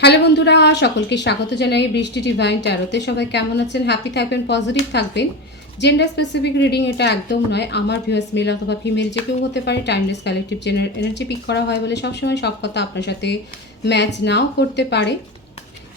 Hello বন্ধুরা, সকলকে স্বাগত জানাই বৃষ্টি ডিভাইন ট্যারোতে। সবাই কেমন আছেন? হ্যাপি থাকবেন, পজিটিভ থাকবেন। জেন্ডার স্পেসিফিক রিডিং এটা একদম নয়। আমার ভিউয়ার্স মেল অথবা ফিমেল যে কেউ হতে পারে। Timeless collective general energy pick করা হয় বলে সবসময় সব কথা আপনার সাথে ম্যাচ নাও করতে পারে।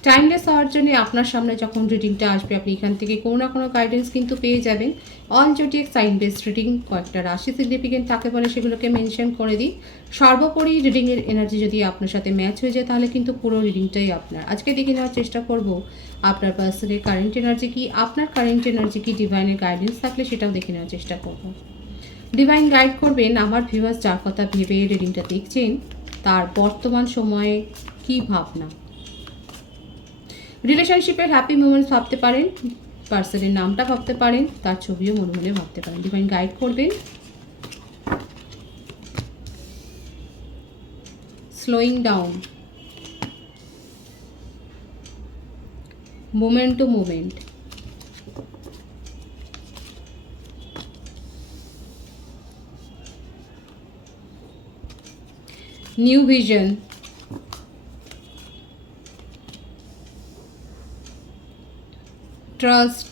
টাইমলেস হওয়ার জন্য আপনার সামনে যখন রিডিংটা আসবে আপনি এখান থেকে কোনো না কোনো গাইডেন্স কিন্তু পেয়ে যাবেন। All zodiac sign based reading, কয়েকটা রাশি সিগনিফিকেন্ট থাকে বলে সেগুলোকে মেনশন করে দিই। সর্বোপরি রিডিংয়ের এনার্জি যদি আপনার সাথে ম্যাচ হয়ে যায় তাহলে কিন্তু পুরো রিডিংটাই আপনার। আজকে দেখে নেওয়ার চেষ্টা করব আপনার পার্সনের কারেন্ট এনার্জি কি, আপনার কারেন্ট এনার্জি কি, ডিভাইনের গাইডেন্স থাকলে সেটাও দেখে নেওয়ার চেষ্টা করব। ডিভাইন গাইড করবেন আমার ভিউয়ার্স যার কথা ভেবে রিডিংটা দেখছেন তার বর্তমান সময়ে কি ভাবনা। রিলেশনশিপের হ্যাপি মোমেন্টস ভাবতে পারেন, পার্সনের নামটা ভাবতে পারেন, তার ছবিও মনে মনে ভাবতে পারেন। ডিভাইন গাইড করবেন। Slowing down, moment to moment, new vision, trust,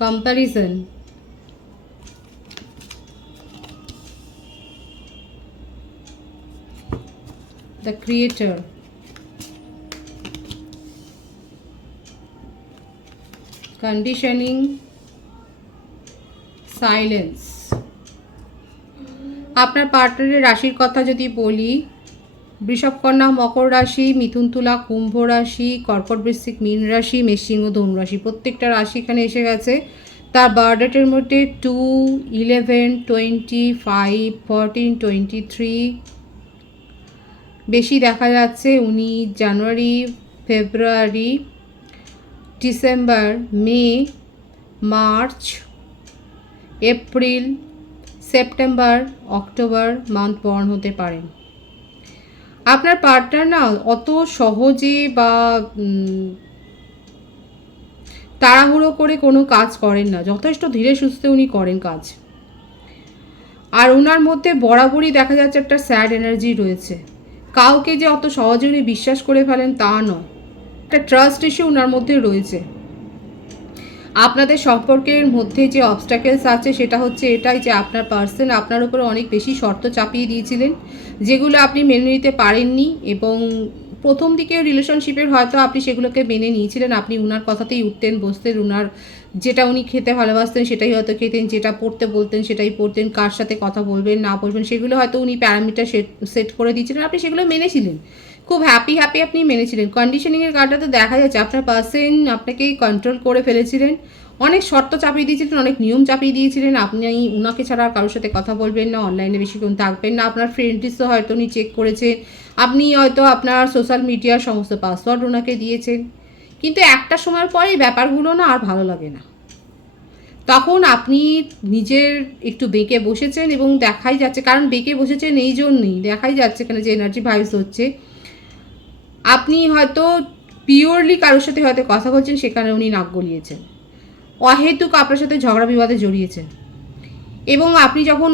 comparison, the creator, conditioning, silence. আপনার পার্টনারের রাশির কথা যদি বলি, বৃষভ, কন্যা, মকর রাশি, মিথুন, তুলা, কুম্ভ রাশি, কর্কট, বৃশ্চিক, মীন রাশি, মেষ, সিংহ, ধনু রাশি। প্রত্যেকটা রাশি এখানে এসে গেছে। তার বার্থডেটের মধ্যে 2, 11, 25, 14, 23 বেশি দেখা যাচ্ছে। 19 January, February, December, May, March, April, September, October month born হতে পারেন। আপনার পার্টনার না অত সহজে বা তাড়াহুড়ো করে কোনো কাজ করেন না, যথেষ্ট ধীরে সুস্থে উনি করেন কাজ। আর ওনার মধ্যে বরাবরই দেখা যাচ্ছে একটা স্যাড এনার্জি রয়েছে। কাউকে যে অত সহজে উনি বিশ্বাস করে ফেলেন তা নয়, একটা ট্রাস্ট ইস্যু ওনার মধ্যে রয়েছে। আপনাদের সম্পর্কের মধ্যে যে অবস্ট্যাকেলস আছে সেটা হচ্ছে এটাই যে আপনার পার্সন আপনার উপরে অনেক বেশি শর্ত চাপিয়ে দিয়েছিলেন যেগুলো আপনি মেনে নিতে পারেননি, এবং প্রথম দিকে রিলেশনশিপের হয়তো আপনি সেগুলোকে মেনে নিয়েছিলেন। আপনি উনার কথাতেই উঠতেন বসতেন, উনার যেটা উনি খেতে ভালোবাসতেন সেটাই হয়তো খেতেন, যেটা পড়তে বলতেন সেটাই পড়তেন, কার সাথে কথা বলবেন না বলবেন সেগুলো হয়তো উনি প্যারামিটার সেট করে দিয়েছিলেন, আপনি সেগুলো মেনেছিলেন, খুব হ্যাপি আপনি মেনেছিলেন। কন্ডিশনিংয়ের কার্ডটাতে দেখা যাচ্ছে আপনার পার্সন আপনাকে কন্ট্রোল করে ফেলেছিলেন, অনেক শর্ত চাপিয়ে দিয়েছিলেন, অনেক নিয়ম চাপিয়ে দিয়েছিলেন। আপনি উনাকে ছাড়া আর কারোর সাথে কথা বলবেন না, অনলাইনে বেশিক্ষণ থাকবেন না, আপনার ফ্রেন্ড লিস্টও হয়তো উনি চেক করেছেন, আপনি হয়তো আপনার সোশ্যাল মিডিয়ার সমস্ত পাসওয়ার্ড ওনাকে দিয়েছেন। কিন্তু একটা সময়ের পরে এই ব্যাপারগুলো না আর ভালো লাগে না, তখন আপনি নিজের একটু বেঁকে বসেছেন এবং দেখাই যাচ্ছে, কারণ বেঁকে বসেছেন এই জন্যই দেখাই যাচ্ছে এখানে যে এনার্জি ভাইবস হচ্ছে আপনি হয়তো পিওরলি কারোর সাথে হয়তো কথা বলছেন, সেখানে উনি নাক গলিয়েছেন, অহেতুক আপনার সাথে ঝগড়া বিবাদে জড়িয়েছেন। এবং আপনি যখন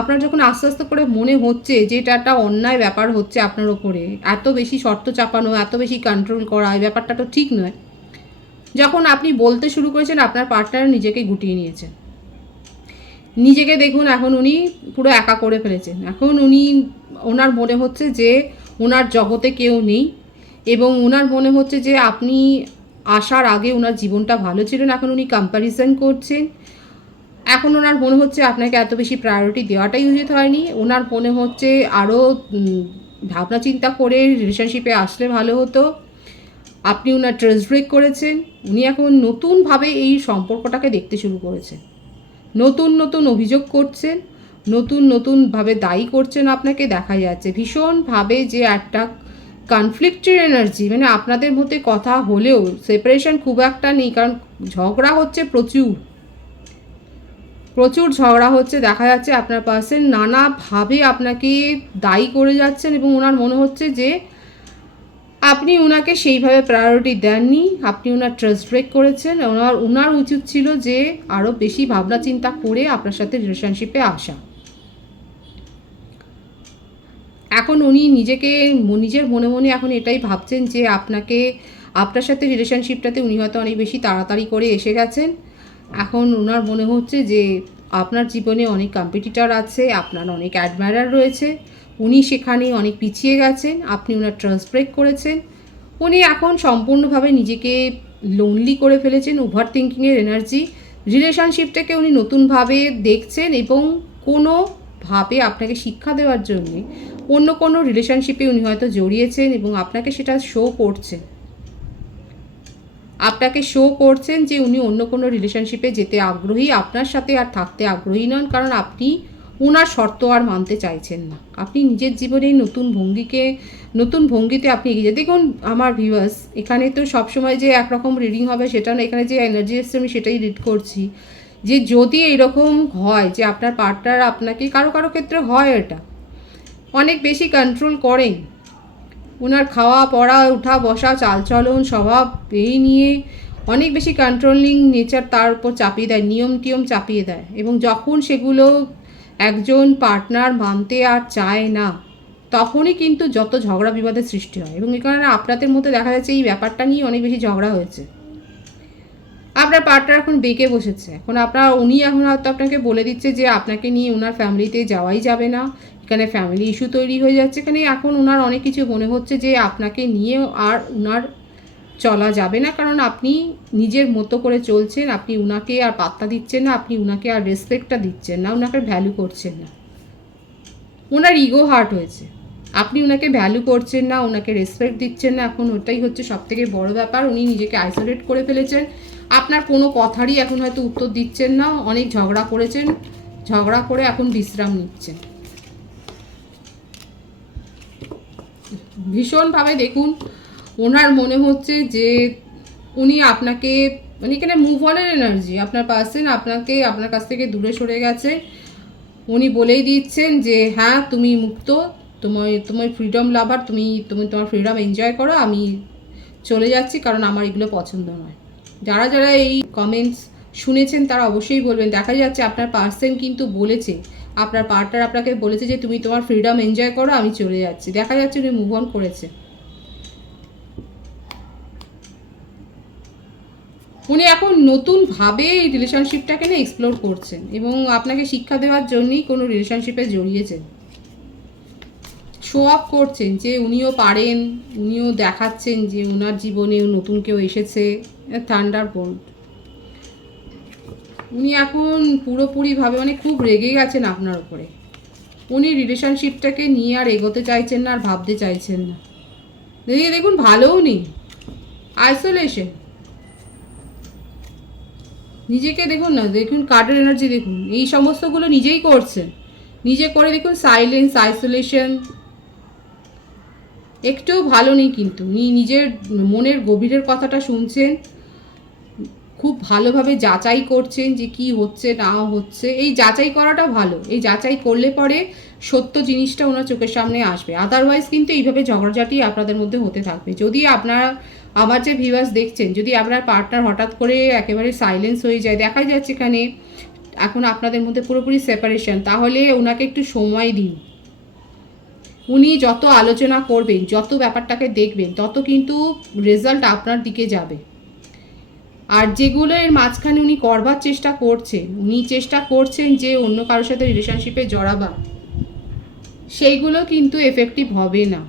আপনার যখন আস্তে আস্তে করে মনে হচ্ছে যে এটা একটা অন্যায় ব্যাপার হচ্ছে আপনার ওপরে, এত বেশি শর্ত চাপানো, এত বেশি কন্ট্রোল করা, এই ব্যাপারটা তো ঠিক নয়, যখন আপনি বলতে শুরু করেছেন আপনার পার্টনার নিজেকে গুটিয়ে নিয়েছেন। নিজেকে দেখুন এখন উনি পুরো একা করে ফেলেছেন। এখন উনি ওনার মনে হচ্ছে যে ওনার জগতে কেউ নেই, এবং ওনার মনে হচ্ছে যে আপনি আসার আগে ওনার জীবনটা ভালো ছিল না, এখন উনি কম্প্যারিজন করছেন। এখন ওনার মনে হচ্ছে আপনাকে এত বেশি প্রায়োরিটি দেওয়াটাই উচিত হয়নি। ওনার মনে হচ্ছে আরও ভাবনা চিন্তা করে রিলেশনশিপে আসলে ভালো হতো। আপনি ওনার ট্রাস্ট ব্রেক করেছেন। উনি এখন নতুনভাবে এই সম্পর্কটাকে দেখতে শুরু করেছেন, নতুন নতুন অভিযোগ করছেন, নতুন নতুনভাবে দায়ী করছেন আপনাকে। দেখা যাচ্ছে ভীষণভাবে যে একটা কনফ্লিক্টের এনার্জি, মানে আপনাদের মধ্যে কথা হলেও সেপারেশন খুব একটা নেই, কারণ ঝগড়া হচ্ছে প্রচুর প্রচুর ঝগড়া হচ্ছে। দেখা যাচ্ছে আপনার পার্সন নানাভাবে আপনাকে দায়ী করে যাচ্ছেন, এবং ওনার মনে হচ্ছে যে আপনি ওনাকে সেইভাবে প্রায়োরিটি দেননি, আপনি ওনার ট্রাস্ট ব্রেক করেছেন। ওনার উচিত ছিল যে আরও বেশি ভাবনা চিন্তা করে আপনার সাথে রিলেশনশিপে আসা। এখন উনি নিজের মনে মনে এখন এটাই ভাবছেন যে আপনার সাথে রিলেশনশিপটাতে উনি হয়তো অনেক বেশি তাড়াতাড়ি করে এসে গেছেন। এখন ওনার মনে হচ্ছে যে আপনার জীবনে অনেক কম্পিটিটর আছে, আপনার অনেক অ্যাডমায়ারার রয়েছে, উনি সেখানে অনেক পিছিয়ে গেছেন, আপনি ওনার ট্রাস্ট ব্রেক করেছেন। উনি এখন সম্পূর্ণভাবে নিজেকে লোনলি করে ফেলেছেন, ওভার থিঙ্কিংয়ের এনার্জি। রিলেশনশিপটাকে উনি নতুনভাবে দেখছেন এবং কোনোভাবে আপনাকে শিক্ষা দেওয়ার জন্যে অন্য কোনো রিলেশনশিপে উনি হয়তো জড়িয়েছেন এবং আপনাকে সেটা শো করছেন যে উনি অন্য কোনো রিলেশনশিপে যেতে আগ্রহী, আপনার সাথে আর থাকতে আগ্রহী নন, কারণ আপনি ওনার শর্ত আর মানতে চাইছেন না। আপনি নিজের জীবনে নতুন ভঙ্গিতে আপনি এগিয়ে দেখুন আমার ভিউয়ার্স, এখানে তো সবসময় যে একরকম রিডিং হবে সেটা না, এখানে যে এনার্জি এসছে আমি সেটাই রিড করছি। যে যদি এরকম হয় যে আপনার পার্টনার আপনাকে কারো ক্ষেত্রে হয়, এটা অনেক বেশি কন্ট্রোল করেন, ওনার খাওয়া পড়া উঠা বসা চালচলন স্বভাব এই নিয়ে অনেক বেশি কন্ট্রোলিং নেচার তার উপর চাপিয়ে দেয়, নিয়ম টিয়ম চাপিয়ে দেয়, এবং যখন সেগুলো একজন পার্টনার মানতে আর চায় না তখনই কিন্তু যত ঝগড়া বিবাদের সৃষ্টি হয়। এবং এখানে আপনাদের মধ্যে দেখা যাচ্ছে এই ব্যাপারটা নিয়ে অনেক বেশি ঝগড়া হয়েছে। আপনার পার্টনার এখন বেঁকে বসেছে, উনি এখন হয়তো আপনাকে বলে দিচ্ছে যে আপনাকে নিয়ে ওনার ফ্যামিলিতে যাওয়াই যাবে না, এখানে ফ্যামিলি ইস্যু তৈরি হয়ে যাচ্ছে। এখানে এখন ওনার অনেক কিছু মনে হচ্ছে যে আপনাকে নিয়ে আর ওনার চলা যাবে না, কারণ আপনি নিজের মতো করে চলছেন, আপনি ওনাকে আর পাত্তা দিচ্ছেন না, আপনি ওনাকে আর রেসপেক্টটা দিচ্ছেন না, ওনাকে ভ্যালু করছেন না। ওনার ইগো হার্ট হয়েছে, আপনি ওনাকে ভ্যালু করছেন না, ওনাকে রেসপেক্ট দিচ্ছেন না। এখন ওটাই হচ্ছে সবথেকে বড় ব্যাপার। উনি নিজেকে আইসোলেট করে ফেলেছেন, আপনার কোনো কথারই এখন হয়তো উত্তর দিচ্ছেন না। অনেক ঝগড়া করেছেন, ঝগড়া করে এখন বিশ্রাম নিচ্ছেন ভীষণভাবে। দেখুন ওনার মনে হচ্ছে যে উনি আপনাকে মানে এখানে মুভ অনের এনার্জি, আপনার পার্সন আপনার কাছ থেকে দূরে সরে গেছে। উনি বলেই দিচ্ছেন যে হ্যাঁ তুমি মুক্ত, তোমার ফ্রিডম লাভার, তুমি তোমার ফ্রিডম এনজয় করো, আমি চলে যাচ্ছি, কারণ আমার এগুলো পছন্দ নয়। যারা এই কমেন্টস শুনেছেন তারা অবশ্যই বলবেন। দেখা যাচ্ছে আপনার পার্সন কিন্তু বলেছে, আপনার পার্টনার আপনাকে বলেছে যে তুমি তোমার ফ্রিডম এনজয় করো, আমি চলে যাচ্ছি। দেখা যাচ্ছে উনি মুভ অন করেছে। উনি এখন নতুনভাবে এই রিলেশনশিপটাকে না এক্সপ্লোর করছেন এবং আপনাকে শিক্ষা দেওয়ার জন্যই কোনো রিলেশনশিপে জড়িয়েছেন। শো অফ করছেন যে উনিও পারেন, উনিও দেখাচ্ছেন যে ওনার জীবনে নতুন কেউ এসেছে। থান্ডারবোল্ট, উনি এখন পুরোপুরিভাবে মানে খুব রেগে গেছেন আপনার উপরে। উনি রিলেশনশিপটাকে নিয়ে আর এগোতে চাইছেন না, আর ভাবতে চাইছেন না। দেখুন ভালোও নেই, আইসোলেশন। নিজেকে দেখুন কার্ডের এনার্জি দেখুন, এই সমস্তগুলো নিজেই করছেন, নিজে করে দেখুন সাইলেন্স, আইসোলেশন, একটুও ভালো নেই। কিন্তু উনি নিজের মনের গভীরের কথাটা শুনছেন, খুব ভালোভাবে যাচাই করছেন যে কি হচ্ছে না হচ্ছে। এই যাচাই করাটা ভালো, এই যাচাই করলে পরে সত্য জিনিসটা ওনার চোখের সামনে আসবে। আদারওয়াইজ কিন্তু এইভাবে ঝগড়াঝাটি আপনাদের মধ্যে হতে থাকবে। যদি আমার যে ভিউয়ার্স দেখছেন, যদি আপনার পার্টনার হঠাৎ করে একেবারে সাইলেন্স হয়ে যায়, দেখা যাচ্ছে এখানে এখন আপনাদের মধ্যে পুরোপুরি সেপারেশন, তাহলে ওনাকে একটু সময় দিন। উনি যত আলোচনা করবেন, যত ব্যাপারটাকে দেখবেন, তত কিন্তু রেজাল্ট আপনার দিকে যাবে। আর যেগুলো এর মাঝখানে উনি করবার চেষ্টা করছেন যে অন্য কারোর সাথে রিলেশনশিপে জড়াবার, সেইগুলো কিন্তু এফেক্টিভ হবে না।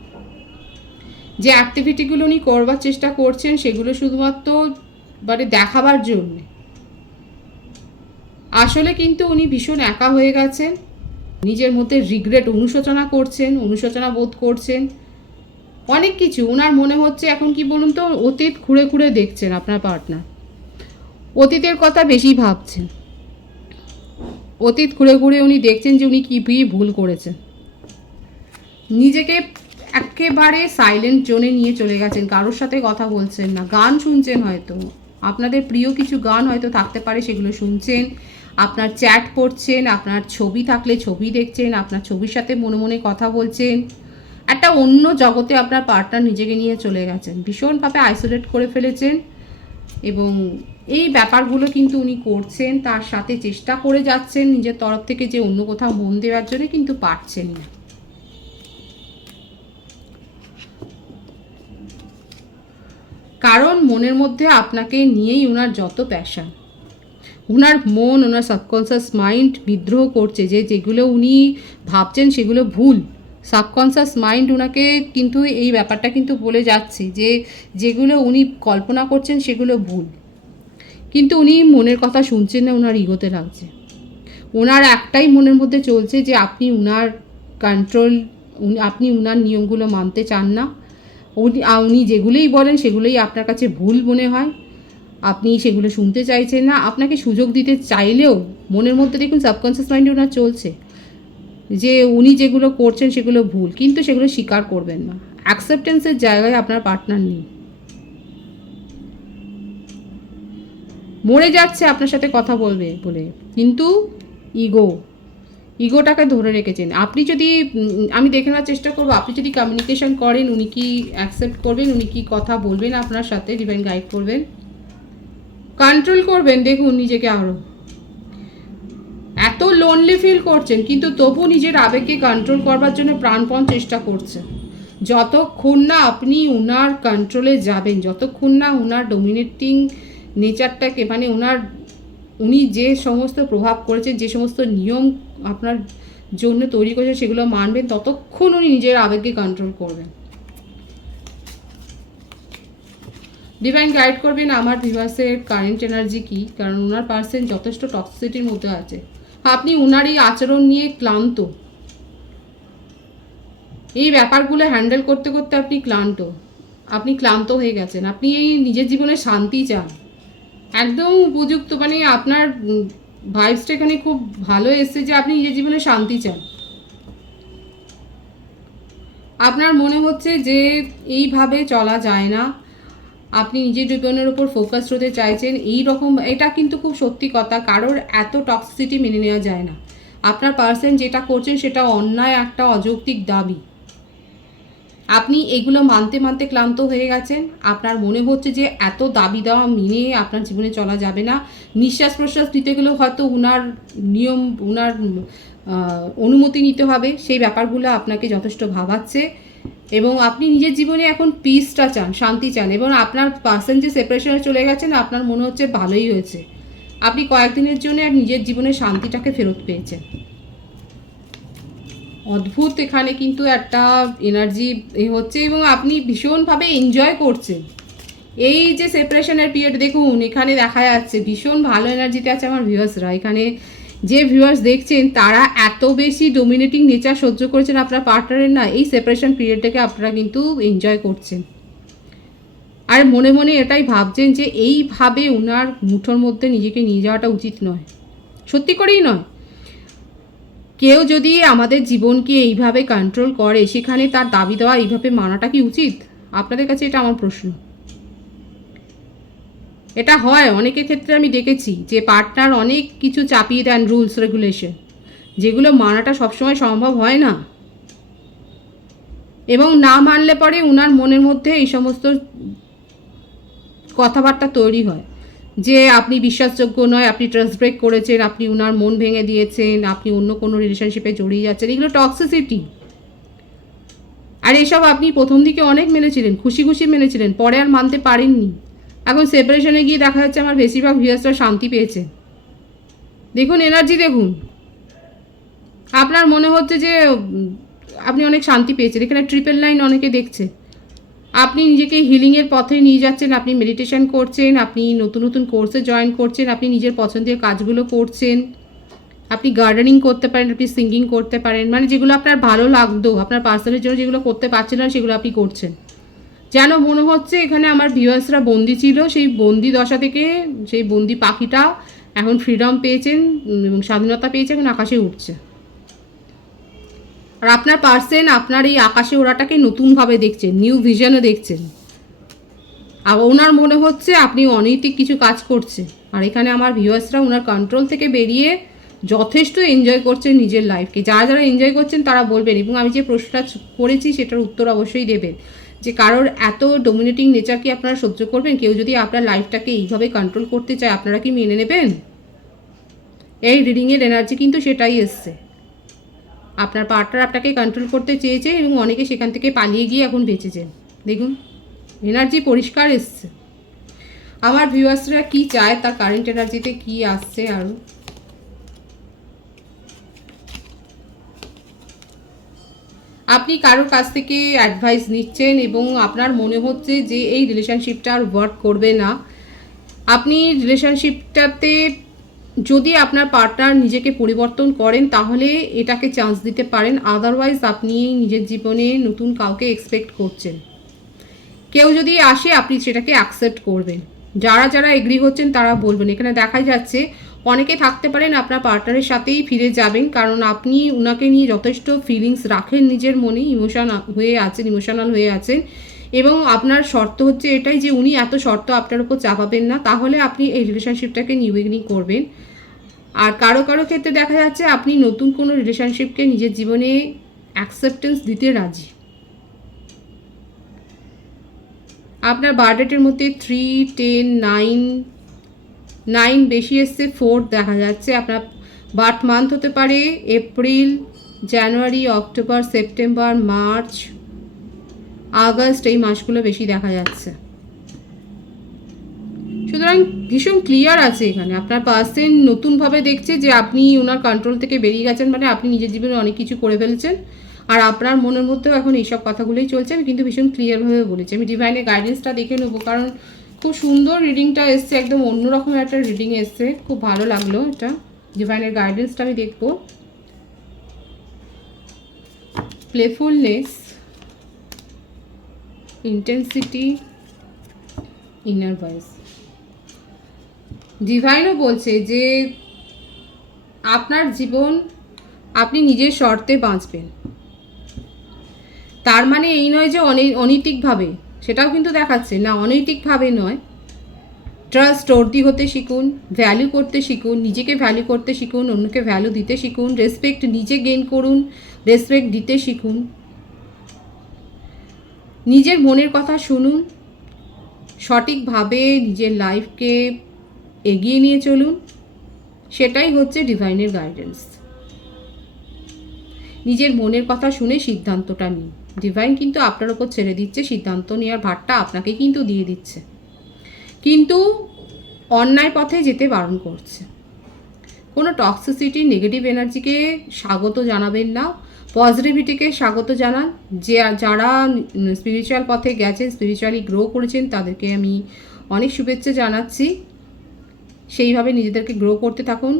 যে অ্যাক্টিভিটিগুলো উনি করবার চেষ্টা করছেন সেগুলো শুধুমাত্র মানে দেখাবার জন্য। আসলে কিন্তু উনি ভীষণ একা হয়ে গেছেন, নিজের মধ্যে অনুশোচনা বোধ করছেন অনেক কিছু। ওনার মনে হচ্ছে এখন কি বলুন তো, অতীত খুঁড়ে দেখছেন আপনার পার্টনার, অতীতের কথা বেশি ভাবছেন। অতীত ঘুরে উনি দেখছেন যে উনি কী ভুল করেছেন। নিজেকে একেবারে সাইলেন্ট জোনে নিয়ে চলে গেছেন, কারোর সাথে কথা বলছেন না, গান শুনছেন, হয়তো আপনাদের প্রিয় কিছু গান হয়তো থাকতে পারে, সেগুলো শুনছেন, আপনার চ্যাট পড়ছেন, আপনার ছবি থাকলে ছবি দেখছেন, আপনার ছবির সাথে মনে মনে কথা বলছেন। একটা অন্য জগতে আপনার পার্টনার নিজেকে নিয়ে চলে গেছেন, ভীষণভাবে আইসোলেট করে ফেলেছেন। এবং এই ব্যাপারগুলো কিন্তু উনি করছেন, তার সাথে চেষ্টা করে যাচ্ছেন নিজের তরফ থেকে যে অন্য কোথাও মন দেওয়ার জন্য, কিন্তু পারছেন না। কারণ মনের মধ্যে আপনাকে নিয়েই ওনার যত প্যাশন। ওনার মন, ওনার সাবকনসিয়াস মাইন্ড বিদ্রোহ করছে যে যেগুলো উনি ভাবছেন সেগুলো ভুল। সাবকনসিয়াস মাইন্ড ওনাকে কিন্তু এই ব্যাপারটা কিন্তু বলে যাচ্ছে যে যেগুলো উনি কল্পনা করছেন সেগুলো ভুল, কিন্তু উনি মনের কথা শুনছেন না, ওনার ইগোতে লাগছে। ওনার একটাই মনের মধ্যে চলছে যে আপনি ওনার কন্ট্রোল, আপনি ওনার নিয়মগুলো মানতে চান না। উনি যেগুলোই বলেন সেগুলোই আপনার কাছে ভুল মনে হয়, আপনি সেগুলো শুনতে চাইছেন না। আপনাকে সুযোগ দিতে চাইলেও মনের মধ্যে দেখুন সাবকনসিয়াস মাইন্ডে ওনার চলছে যে উনি যেগুলো করছেন সেগুলো ভুল, কিন্তু সেগুলো স্বীকার করবেন না। অ্যাকসেপ্টেন্সের জায়গায় আপনার পার্টনার নেই, মরে যাচ্ছে আপনার সাথে কথা বলবে বলে, কিন্তু ইগোটাকে ধরে রেখেছেন। আপনি যদি আমি দেখে নেওয়ার চেষ্টা করবো, আপনি যদি কমিউনিকেশন করেন উনি কি অ্যাকসেপ্ট করবেন, উনি কি কথা বলবেন আপনার সাথে, ডিভাইন গাইড করবেন, কন্ট্রোল করবেন। দেখুন নিজেকে আরও এত লোনলি ফিল করছেন, কিন্তু তবু নিজের আবেগকে কন্ট্রোল করবার জন্য প্রাণপণ চেষ্টা করছেন। যতক্ষণ না আপনি ওনার কন্ট্রোলে যাবেন, যতক্ষণ না ওনার ডোমিনেটিং নেচারটাকে, মানে উনি যে সমস্ত প্রভাব করেছেন, যে সমস্ত নিয়ম আপনার জন্য তৈরি করেছেন সেগুলো মানবেন, ততক্ষণ উনি নিজের আবেগকে কন্ট্রোল করবেন। ডিভাইন গাইড করবেন আমার ভিউয়ার্সের কারেন্ট এনার্জি কী, কারণ ওনার পার্সন যথেষ্ট টক্সিসিটির মধ্যে আছে। আপনি ওনার এই আচরণ নিয়ে ক্লান্ত, এই ব্যাপারগুলো হ্যান্ডেল করতে করতে আপনি ক্লান্ত হয়ে গেছেন। আপনি এই নিজের জীবনে শান্তি চান, একদম উপযুক্ত, মানে আপনার ভাইবসটা এখানে খুব ভালো এসছে যে আপনি নিজের জীবনে শান্তি চান। আপনার মনে হচ্ছে যে এইভাবে চলা যায় না, আপনি নিজের জীবনের উপর ফোকাস হতে চাইছেন। এই রকম, এটা কিন্তু খুব সত্যি কথা, কারোর এত টক্সিসিটি মেনে নেওয়া যায় না। আপনার পার্সন যেটা করছেন সেটা অন্যায়, একটা অযৌক্তিক দাবি। আপনি এগুলো মানতে মানতে ক্লান্ত হয়ে গেছেন। আপনার মনে হচ্ছে যে এত দাবি দেওয়া মেনে আপনার জীবনে চলা যাবে না। নিঃশ্বাস প্রশ্বাস দিতে গেলেও হয়তো ওনার নিয়ম, ওনার অনুমতি নিতে হবে। সেই ব্যাপারগুলো আপনাকে যথেষ্ট ভাবাচ্ছে এবং আপনি নিজের জীবনে এখন পিসটা চান, শান্তি চান। এবং আপনার পার্সন যে সেপারেশনে চলে গেছেন, আপনার মনে হচ্ছে ভালোই হয়েছে, আপনি কয়েকদিনের জন্য নিজের জীবনে শান্তিটাকে ফেরত পেয়েছেন। অদ্ভুত এখানে কিন্তু একটা এনার্জি হচ্ছে এবং আপনি ভীষণভাবে এনজয় করছেন এই যে সেপারেশনের পিরিয়ড। দেখুন এখানে দেখা যাচ্ছে ভীষণ ভালো এনার্জিতে আছে আমার ভিউয়ার্সরা। এখানে যে ভিউয়ার্স দেখছেন তারা এত বেশি ডোমিনেটিং নেচার সহ্য করেছেন আপনার পার্টনারের, না এই সেপারেশন পিরিয়ডটাকে আপনারা কিন্তু এনজয় করছেন। আর মনে মনে এটাই ভাবছেন যে এইভাবে ওনার মুঠোর মধ্যে নিজেকে নিয়ে যাওয়াটা উচিত নয়, সত্যি করেই নয়। কেউ যদি আমাদের জীবনকে এইভাবে কন্ট্রোল করে, সেখানে তার দাবি দেওয়া এইভাবে মানাটা কি উচিত? আপনাদের কাছে এটা আমার প্রশ্ন। এটা হয় অনেকের ক্ষেত্রে, আমি দেখেছি যে পার্টনার অনেক কিছু চাপিয়ে দেন, রুলস রেগুলেশন, যেগুলো মানাটা সবসময় সম্ভব হয় না। এবং না মানলে পরে ওনার মনের মধ্যে এই সমস্ত কথাবার্তা তৈরি হয় যে আপনি বিশ্বাসযোগ্য নয়, আপনি ট্রাস্ট ব্রেক করেছেন, আপনি ওনার মন ভেঙে দিয়েছেন, আপনি অন্য কোনো রিলেশনশিপে জড়িয়ে যাচ্ছেন। এগুলো টক্সিসিটি। আর এসব আপনি প্রথম দিকে অনেক মেনেছিলেন, খুশি খুশি মেনেছিলেন, পরে আর মানতে পারেননি। এখন সেপারেশনে গিয়ে দেখা যাচ্ছে আমার বেশিরভাগ ভিউয়ার্সরা শান্তি পেয়েছে। দেখুন এনার্জি দেখুন, আপনার মনে হচ্ছে যে আপনি অনেক শান্তি পেয়েছেন। এখানে ট্রিপল লাইন অনেকে দেখছে। আপনি নিজেকে হিলিংয়ের পথে নিয়ে যাচ্ছেন, আপনি মেডিটেশন করছেন, আপনি নতুন নতুন কোর্সে জয়েন করছেন, আপনি নিজের পছন্দের কাজগুলো করছেন, আপনি গার্ডেনিং করতে পারেন, আপনি সিঙ্গিং করতে পারেন, মানে যেগুলো আপনার ভালো লাগতো, আপনার পার্সনের জন্য যেগুলো করতে পারছেন না সেগুলো আপনি করছেন। যেন মনে হচ্ছে এখানে আমার ভিউয়ার্সরা বন্দি ছিল, সেই বন্দি দশা থেকে সেই বন্দি পাখিটা এখন ফ্রিডম পেয়েছেন এবং স্বাধীনতা পেয়েছে, এখন আকাশে উঠছে। আর আপনার পার্সন আপনার এই আকাশে ওড়াটাকে নতুনভাবে দেখছেন, নিউ ভিশনে দেখছেন। আর ওনার মনে হচ্ছে আপনি অনৈতিক কিছু কাজ করছে। আর এখানে আমার ভিউয়ার্সরা ওনার কন্ট্রোল থেকে বেরিয়ে যথেষ্ট এনজয় করছেন নিজের লাইফকে। যারা যারা এনজয় করছেন তারা বলবেন, এবং আমি যে প্রশ্নটা করেছি সেটার উত্তর অবশ্যই দেবেন, যে কারোর এত ডোমিনেটিং নেচার কি আপনারা সহ্য করবেন? কেউ যদি আপনার লাইফটাকে এইভাবে কন্ট্রোল করতে চায়, আপনারা কি মেনে নেবেন? এই রিডিংয়ের এনার্জি কিন্তু সেটাই এসছে। আপনার পার্টনার আপনাকে কন্ট্রোল করতে চেয়েছে এবং অনেকে সেখান থেকে পালিয়ে গিয়ে এখন বেঁচেছেন। দেখুন এনার্জি পরিষ্কার এসছে। আমার ভিউয়ার্সরা কি চায়, তার কারেন্ট এনার্জিতে কি আসছে আরও। আপনি কারোর কাছ থেকে অ্যাডভাইস নিচ্ছেন এবং আপনার মনে হচ্ছে যে এই রিলেশনশিপটা আর ওয়ার্ক করবে না। আপনি রিলেশনশিপটাতে যদি আপনার পার্টনার নিজেকে পরিবর্তন করেন তাহলে এটাকে চান্স দিতে পারেন, আদারওয়াইজ আপনি নিজের জীবনে নতুন কাউকে এক্সপেক্ট করছেন। কেউ যদি আসে আপনি সেটাকে অ্যাকসেপ্ট করবেন। যারা যারা এগ্রি হচ্ছেন তারা বলবেন। এখানে দেখা যাচ্ছে অনেকে থাকতে পারেন আপনার পার্টনারের সাথেই ফিরে যাবেন, কারণ আপনি ওনাকে নিয়ে যথেষ্ট ফিলিংস রাখেন নিজের মনে, ইমোশনাল হয়ে আছেন এবং আপনার শর্ত হচ্ছে এটাই যে উনি এত শর্ত আপনার উপর চাপাবেন না, তাহলে আপনি এই রিলেশনশিপটাকে নিউ বিগিনিং করবেন। আর কারো কারো ক্ষেত্রে দেখা যাচ্ছে আপনি নতুন কোনো রিলেশনশিপকে নিজের জীবনে অ্যাকসেপ্টেন্স দিতে রাজি। আপনার বার্থডেটের মধ্যে 3, 10, 9 বেশি এসছে, 4 দেখা যাচ্ছে। আপনার বার্থ মান্থ হতে পারে এপ্রিল, জানুয়ারি, অক্টোবর, সেপ্টেম্বর, মার্চ, আগস্ট, এই মাসগুলো বেশি দেখা যাচ্ছে। সুতরাং ভীষণ ক্লিয়ার আছে এখানে। আপনার পার্সন নতুনভাবে দেখছে যে আপনি ওনার কন্ট্রোল থেকে বেরিয়ে গেছেন, মানে আপনি নিজের জীবনে অনেক কিছু করে ফেলেছেন আর আপনার মনের মধ্যেও এখন এইসব কথাগুলোই চলছে। আমি কিন্তু ভীষণ ক্লিয়ারভাবে বলেছি। আমি ডিভাইনের গাইডেন্সটা দেখে নেবো, কারণ খুব সুন্দর রিডিংটা এসছে, একদম অন্যরকম একটা রিডিং এসছে, খুব ভালো লাগলো এটা। ডিভাইনের গাইডেন্সটা আমি দেখবো। Playfulness, intensity, inner voice. ডিভাইনও বলছে যে আপনার জীবন আপনি নিজের শর্তে বাঁচবেন। তার মানে এই নয় যে অনৈতিকভাবে, সেটাও কিন্তু দেখাচ্ছে না, অনৈতিকভাবে নয়। ট্রাস্ট ওর্দি হতে শিখুন, ভ্যালু করতে শিখুন, নিজেকে ভ্যালু করতে শিখুন, অন্যকে ভ্যালু দিতে শিখুন, রেসপেক্ট নিজে গেইন করুন, রেসপেক্ট দিতে শিখুন, নিজের মনের কথা শুনুন, সঠিকভাবে নিজের লাইফকে এগিয়ে নিয়ে চলুন। সেটাই হচ্ছে ডিভাইনের গাইডেন্স। নিজের মনের কথা শুনে সিদ্ধান্তটা নিন। ডিভাইন কিন্তু আপনার ওপর ছেড়ে দিচ্ছে, সিদ্ধান্ত নেওয়ার ভারটা আপনাকে কিন্তু দিয়ে দিচ্ছে, কিন্তু অন্যায় পথে যেতে বারণ করছে। কোনো টক্সিসিটি, নেগেটিভ এনার্জিকে স্বাগত জানাবেন না, পজিটিভিটিকে স্বাগত জানান। যারা স্পিরিচুয়াল পথে গেছেন, স্পিরিচুয়ালি গ্রো করেছেন, তাদেরকে আমি অনেক শুভেচ্ছা জানাচ্ছি। সেইভাবে নিজেদেরকে গ্রো করতে থাকুন।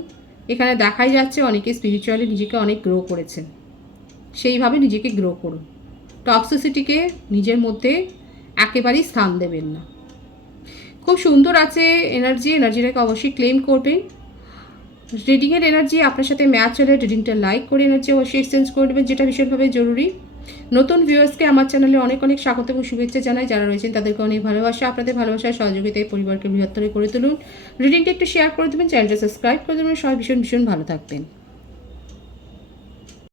এখানে দেখাই যাচ্ছে অনেকে স্পিরিচুয়ালি নিজেকে অনেক গ্রো করেছেন, সেইভাবে নিজেকে গ্রো করুন। টক্সিসিটিকে নিজের মধ্যে একেবারেই স্থান দেবেন না। খুব সুন্দর আছে এনার্জিটাকে অবশ্যই ক্লেম করবেন। রিডিংয়ের এনার্জি আপনার সাথে ম্যাচ হলে রিডিংটা লাইক করে এনার্জি অবশ্যই এক্সচেঞ্জ করে দেবেন, যেটা ভীষণভাবে জরুরি। নতুন ভিউয়ার্সকে আমার চ্যানেলে অনেক অনেক স্বাগত এবং শুভেচ্ছা জানাই। যারা রয়েছেন তাদেরকে অনেক ভালোবাসা। আপনাদের ভালোবাসার সহযোগিতায় পরিবারকে বৃহত্তর করে তুলুন। রিডিংটা একটু শেয়ার করে দেবেন, চ্যানেলটা সাবস্ক্রাইব করে দেবেন। সবাই ভীষণ ভীষণ ভালো থাকবেন।